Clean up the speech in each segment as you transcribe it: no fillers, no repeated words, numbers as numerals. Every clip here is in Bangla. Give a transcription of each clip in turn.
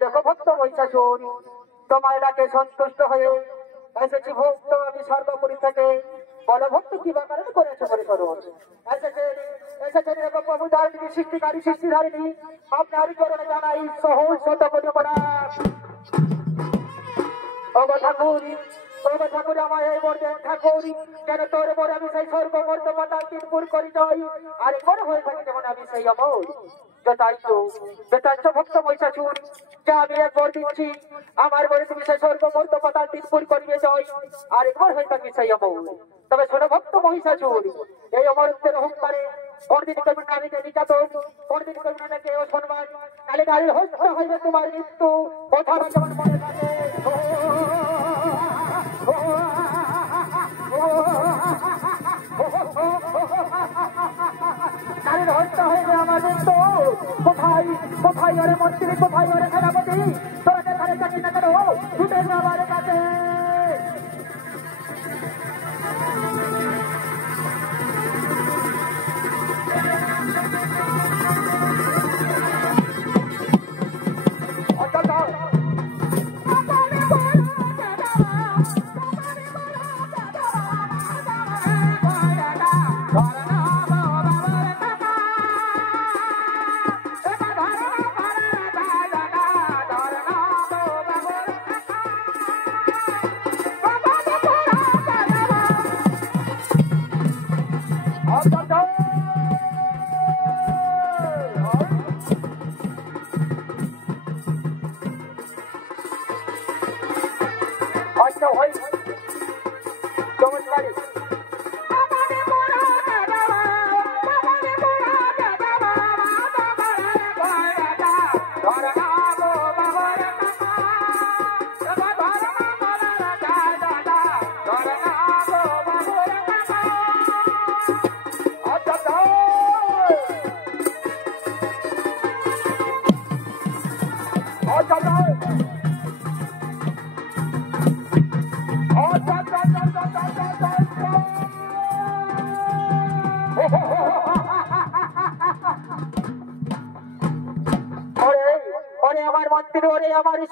দেখো ভক্ত মহিষাসুর তোমার ডাকে সন্তুষ্ট হয়ে এসেছি ভক্ত আমি স্বর্গপুরী থেকে বলো ভক্ত কি ব্যাপারে করেছো পরিকরণ এসেছেন দেখো প্রভু ধারিণী সৃষ্টিকারী সৃষ্টিধারিণী আপনার চরণে জানাই সহজ শত কোটি প্রণাম। ঠাকুর আমার এই বর্ধে ঠাকুর যেন তোর বড় আমি সেই স্বর্গ মর্ত পাতাল তিনপুর করি যাই আর বড় হয়ে থাকি যেমন আমি সেই অমর যথার্থ ভক্ত মহিষাসুর যা আমি একবার দিচ্ছি আমার বলে তুমি সেই স্বর্গ মর্ত পাতাল তিনপুর করিয়ে যাই আর একবার হয়ে থাকি সেই অমর। তবে শোনো ভক্ত মহিষাসুর এই অমরত্বের অহংকারে কোনদিন করবে না আমি নির্যাতন কোনদিন করবে না কেউ সম্মান কালে নারীর হস্ত হইবে তোমার মৃত্যু কথা যেমন মনে থাকে নারীর হস্ত হইবে আমার মৃত্যু কোথায় কোথায় ওরে মন্ত্রী কোথায় ওরে সেনাপতি তোরা যেখানে চাকরি না কেন ছুটে আমার কাছে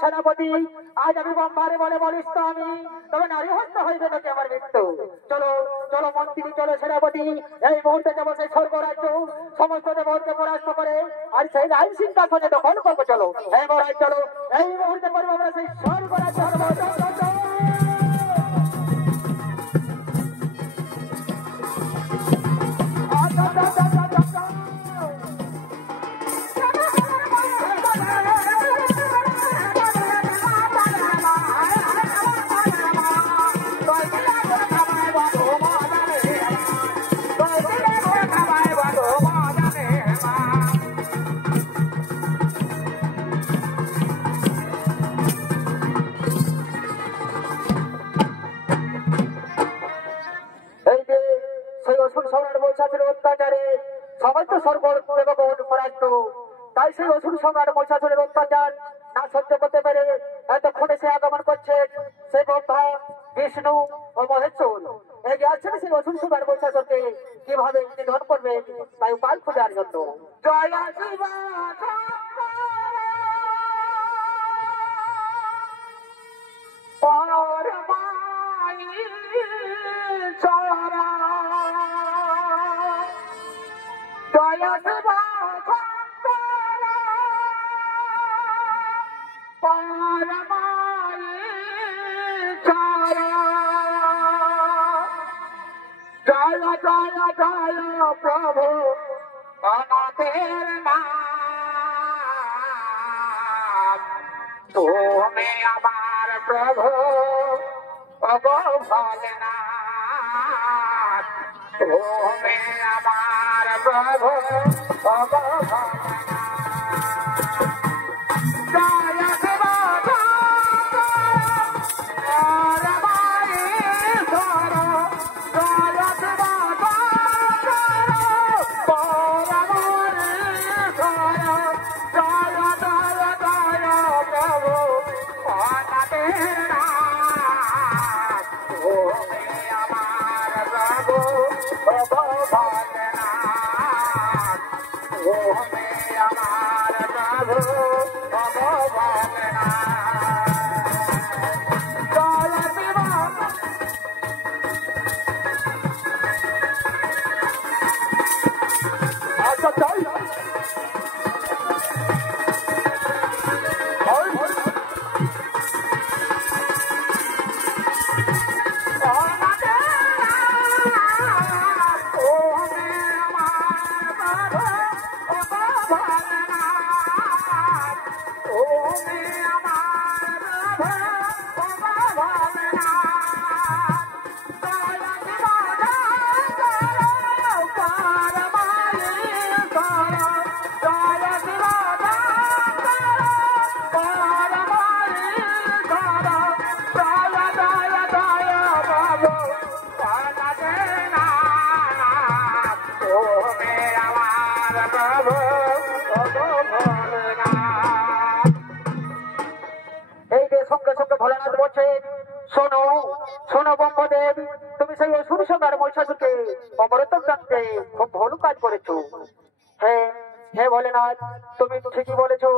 সেনাপতি আজ আমি বম্বারে বলে বলিস তো আমি তবে নারী হত্যা হইবে নাকি আমার মৃত্যু চলো চলো মন্ত্রী চলো সেনাপতি এই মুহূর্তে যাবো সেই স্বর্গ রাজ্য সমস্ত দেবকে পরাস্ত করে আর সেই আইন সিংহাসনে দখল করবো চলো এই মহারাজ চলো এই মুহূর্তে করবো আমরা সেই স্বর্গ রাজ্য অত্যাচারে সমস্ত স্বর্গ দেবগণ পরাস্ত। তাই সেই অসুর সম্রাট মহিষাসুরের অত্যাচার না সহ্য করতে পেরে এতক্ষণে সে আগমন করছে সে ব্রহ্মা বিষ্ণু ও মহেশ্বর এগিয়ে আসছেন সেই অসুর সম্রাট মহিষাসুরকে কিভাবে নিধন করবে তাই উপায় খোঁজার জন্য। জয় শিবা প্রভু তুমি আমার প্রভু অগো ভোলেনাথ তুমি আমার প্রভু অগো ভোলেনাথ। তুমি ঠিকই বলেছো,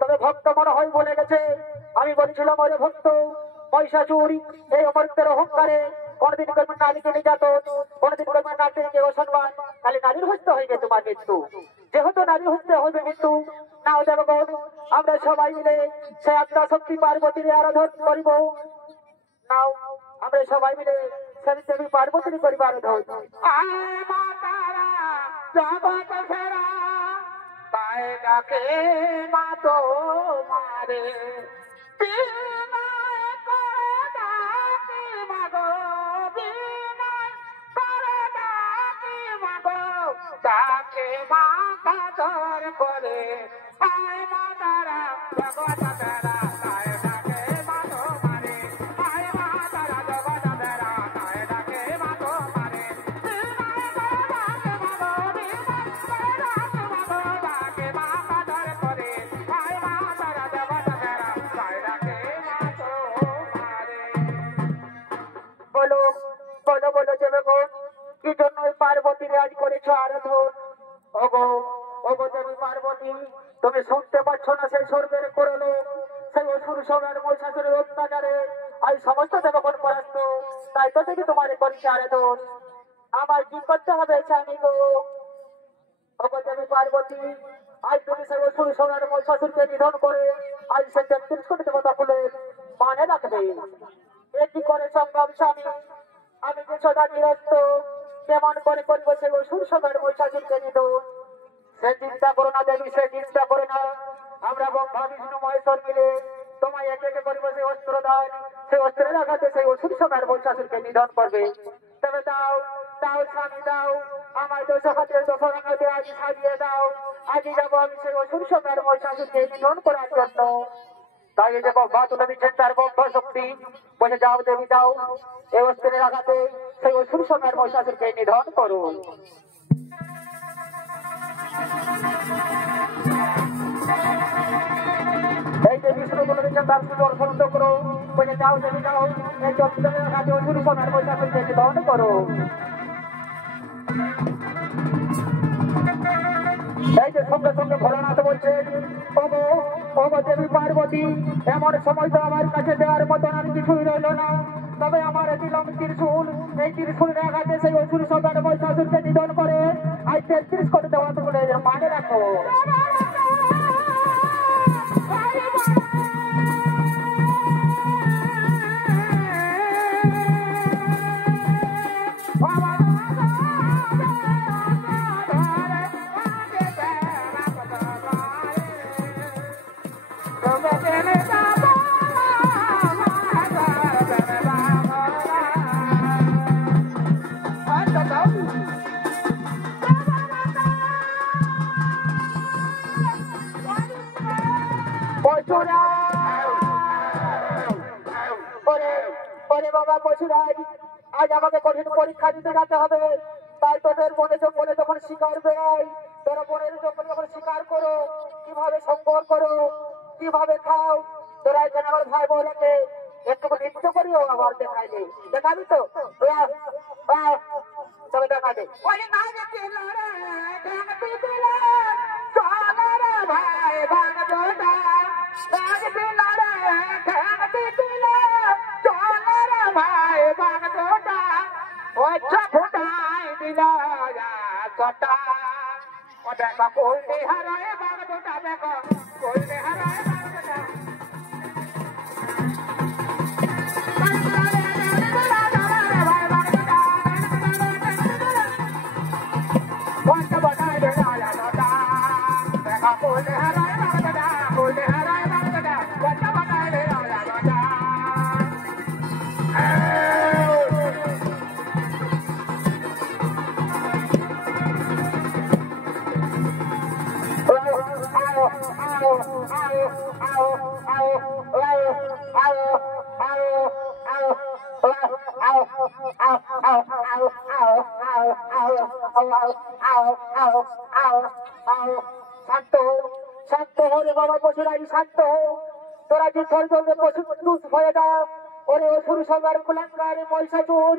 তবে ভক্ত মনে হয় বলে গেছে। আমি বলছিলাম ওরে ভক্ত মহিষাসুর এই অমৃতের অহংকারে কোনদিন করবে নারীকে নির্যাতন, কোনদিন করবে নারীকে অসম্মান, তাহলে নারীর হস্তে হয়ে গেছে তোমার মৃত্যু। যেহেতু নারী হস্তে হবে মৃত্যু, নাও দেবগণ আমরা সবাই মিলে সে আত্মা শক্তি পার্বতীর আরাধন করিব। নাও আমরা সবাই মিলে সেই দেবী পার্বতীর করিব আরাধন। ডাকে মা তো মারে ডাকে মা কাতর করে আয় মা তারা জগৎ তারা তাই ডাকে মা তো মারে আয় মা তারা জগৎ তারা তাই ডাকে মা তো মারে বলো বলো বলো দেবগণ কি জন্য পার্বতী রাজ করেছো আরাধন? ওগো ওগো দেবী পার্বতী তুমি শুনতে পাচ্ছ না সেই স্বর্গের করলো সেই অসুর সম্রাট মহিষাসুরের অত্যাচারে আজ সমস্ত দেবগণ পরাস্ত, তাই তো দেবী তোমার করছে আরাধন। আমার কি করতে হবে স্বামী গো? ওগো দেবী পার্বতী আজ তুমি সেই অসুর সম্রাট মহিষাসুরকে নিধন করে আজ সে ৩৩ কোটি দেবতা খুলে মানে রাখবে। এ কি করে সম্ভব স্বামী? আমি যে সদা নিরস্ত কেমন করে করবো সেই অসুর সম্রাট মহিষাসুরকে নিধন? সে চিন্তা করো না দেবী, সে চিন্তা করো না। আমরা ব্রহ্মা বিষ্ণু মহেশ্বর মিলে তোমায় একে একে করবো সেই অস্ত্র দান, সেই অস্ত্রের আঘাতে সেই অসুর সম্রাট মহিষাসুরকে নিধন করবে। তবে দাও দাও স্বামী দাও, আমার দোষ হাতে দোষরাঙাতে আজ সাজিয়ে দাও। আজই যাবো আমি সেই অসুর সম্রাট মহিষাসুরকে নিধন করার জন্য। তাই যে ব্রহ্মা তুলে দিচ্ছেন তার ব্রহ্ম শক্তি, বলে যাও দেবী যাও, এই অস্ত্রের আঘাতে সেই অসুর সম্রাট মহিষাসুরকে নিধন করুন। এই যে বিষ্ণু বলেছেন তার দর্শন করো বলে যাও যদি যাও এই চন্দ্রের কাছে শুরু সোনার পয়সা পেয়েছে দণ্ড করো। এই যে সঙ্গে সঙ্গে ভোলানাথ বলছেন ওগো ওগো দেবী পার্বতী এমন সময় তো আমার কাছে দেওয়ার মতন আর কিছুই রইল না, তবে আমার দিলাম ত্রিশূল, এই ত্রিশূলের আঘাতে সেই অসুর সবার মহিষাসুরকে নিধন করে আজ 33 কোটি দেওয়া তো বলে মানে রাখো। আজ আমাকে কঠিন পরীক্ষা দিতে যেতে হবে, তাই তোদের মনে যখন শিকার বেড়াই তোরা মনের যখন শিকার করো কিভাবে সংগ্রহ করো কিভাবে খাও তোরা এখানে আমার ভাই বোনকে একটু নৃত্য করিও আবার দেখাইলে দেখাবি তো তবে দেখাবে শান্ত হলে বাবা পশুরাই শান্ত হো, তোরা যে ধৈর্য পশু হয়ে যাও ওরে অসুর সবার কুলাঙ্গার মহিষাসুর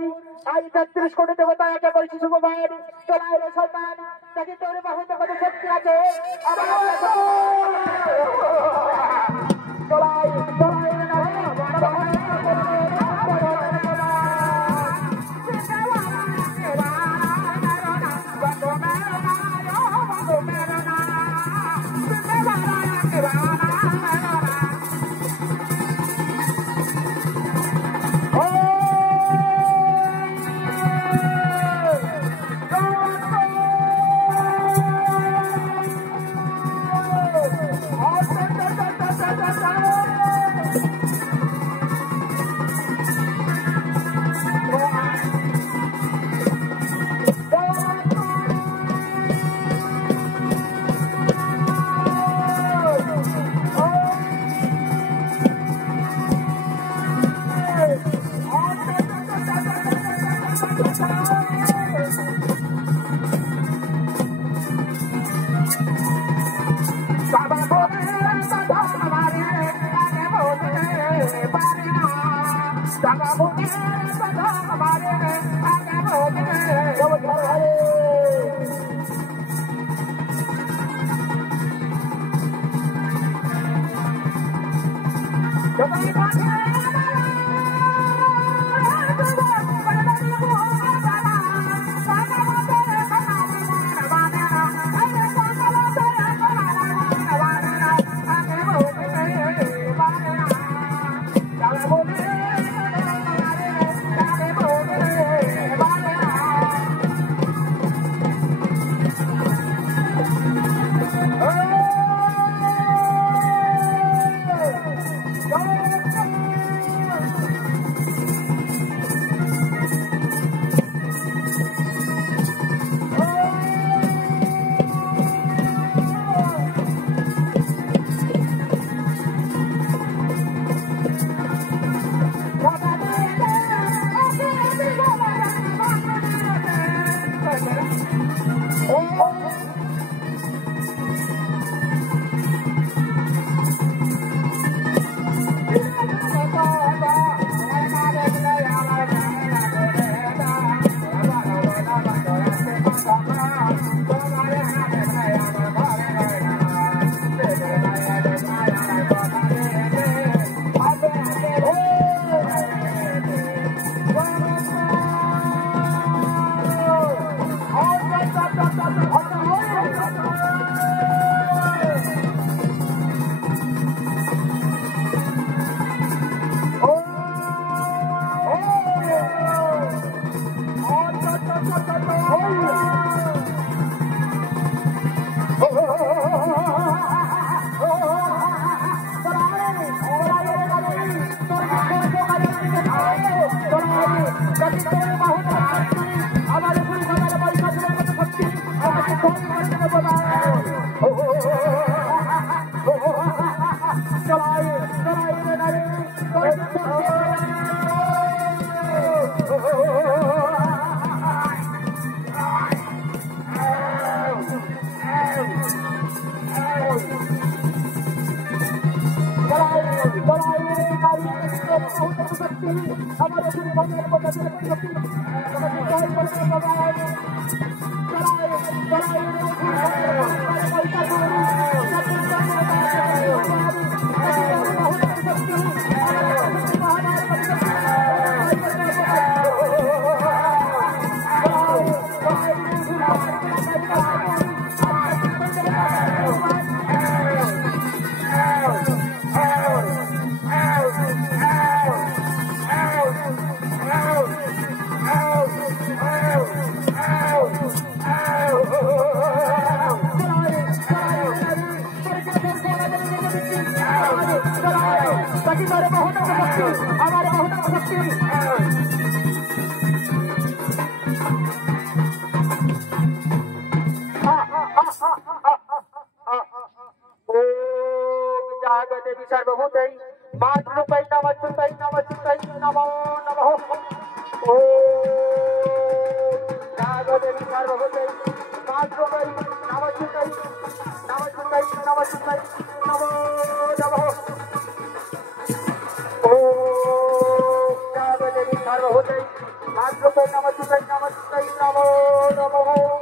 আজ 33 কোটি দেবতা একটা করেছি শুভবার চলাই রে শয়তান দেখি তোর বাহুতে কত শক্তি আছে চলাই চলাই Namo